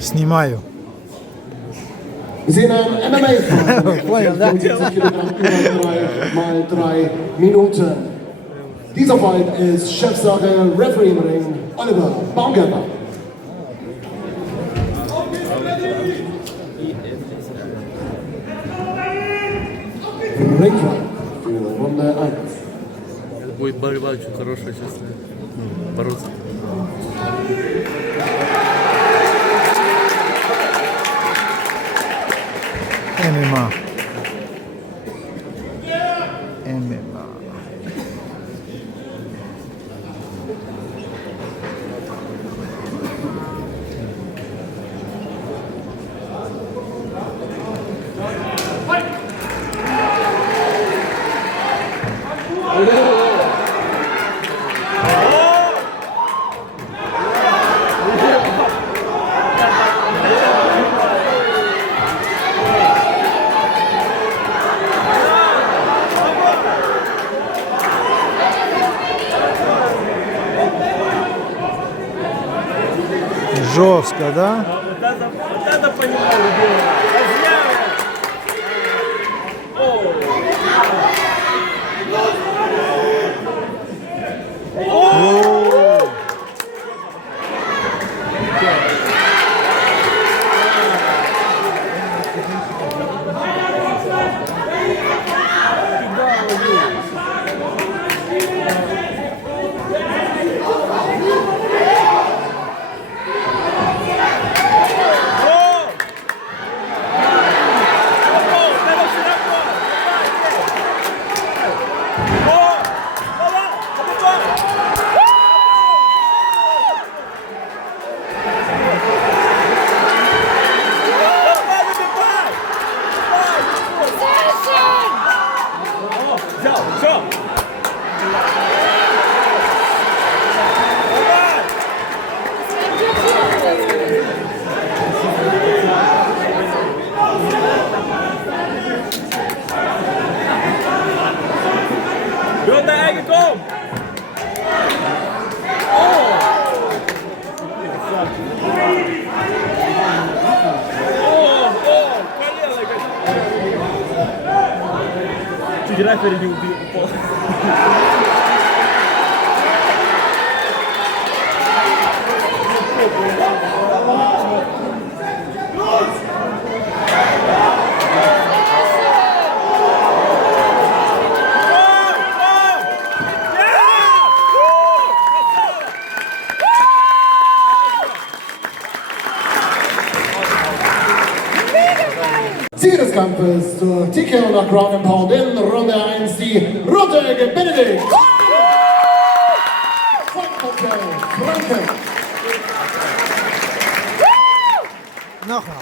Снимаю. Wir sehen einen MMA-Fight. 74 Kilogramm über 3x3 Minuten. Dieser Fight ist Chefsache, Referee im Ring, Oliver Baumgartner. Ringfight für Runde 1. Будет борьба очень хорошая, честно. Бороться. ММА. ММА. Жестко, да? Вот это понимаю, Рефери не убил. Ziel des Kampfes zur TKO nach Ground and Pound in Runde 1 die Rote Benedikt. Franken. Nochmal.